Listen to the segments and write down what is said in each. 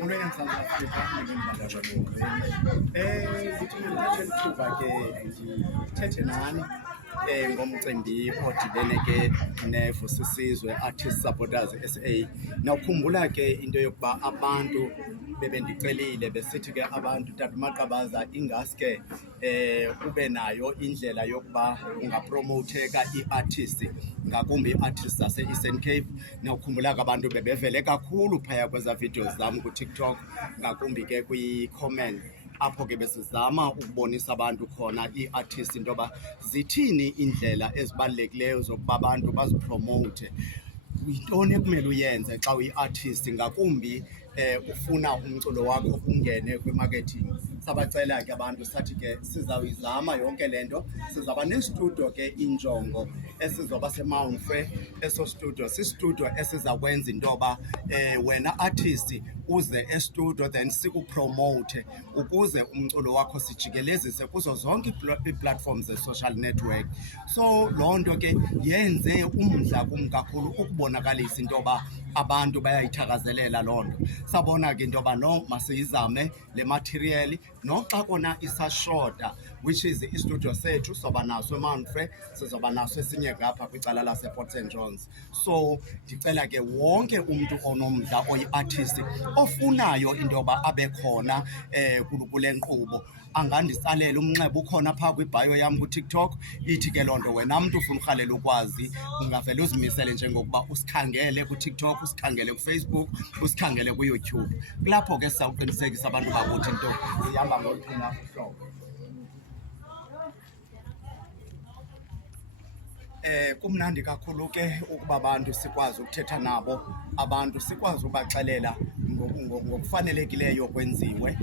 Molweni South Africa, ngingumntwana ndithi ngithethe lithuba ke ndithethe nani ngomcimbi odibene ke neVusisizwe Artist Supporters SA. Nawukhumbula ke into yokuba abantu bebendicelile besithi ke abantu Tata Maqabaza ingaske ube nayo indlela yokuba ungapromotheka iartist ngakumbi iartist zase-Eastern Cape. Nawukhumbula ke abantu bebevele kakhulu phaya kweza videos zam ku-TikTok ngakumbi ke kwi-comment apho ke besizama ukubonisa abantu khona iartist into yoba zithini indlela ezibalulekileyo zokuba abantu bazipromote. Yintoni ekumele uyenze xa uyi-artist ngakumbi ufuna umculo wakho ungene kwi-marketing. Sabacela ke abantu sathi ke sizawuyizama yonke le nto. Sizawuba nestudio ke injongo esizoba seMount Frere. Eso studio sistudio esizakwenza into yoba wena artist uze estudio then sikupromote ukuze umculo wakho sijikelezise kuzo zonke ii-platforms ze-social network. So loo nto ke yenze umdla kum kakhulu ukubonakalisa into yoba abantu bayayithakazelela loo nto. Sabona ke into yoba no masiyizame le material noxa kona isashota, which is istudio sethu soba naso eMount Frere, sizoba naso esinye ngapha kwicala lasePort St Johns. So ndicela ke wonke umntu onomdla oyi-artist ofunayo into yoba abe khona kule nkqubo anganditsalela umnxeba ukhona phaa kwibhayo yam kuTikTok. Ithi ke loo nto wena mntu ufuna urhalela ukwazi ungavele uzimisele njengokuba usikhangele kuTikTok, usikhangele kuFacebook, usikhangele kuYouTube. Kulapho ke sizawuqinisekisa abantu bakuthi into zihamba ngoluqina uhlobo. Kumnandi kakhulu ke ukuba abantu sikwazi ukuthetha nabo, abantu sikwazi ubaxelela ngokufanelekileyo kwenziwe.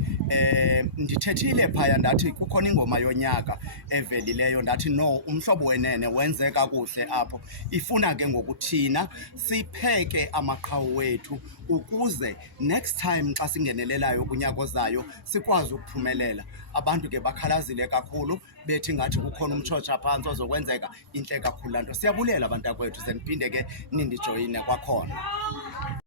Ndithethile phaya ndathi kukhona ingoma yonyaka evelileyo, ndathi no umhlobo wenene wenze kakuhle apho. Ifuna ke ngokuthina sipheke amaqhawe wethu ukuze next time xa singenelelayo kunyaka ozayo sikwazi ukuphumelela. Abantu ke bakhalazile kakhulu bethi ngathi kukhona umtshotsha phantsi ozokwenzeka. Intle kakhulu laa nto. Siyabulela bantakwethu, ze niphinde ke nindijoyine kwakhona.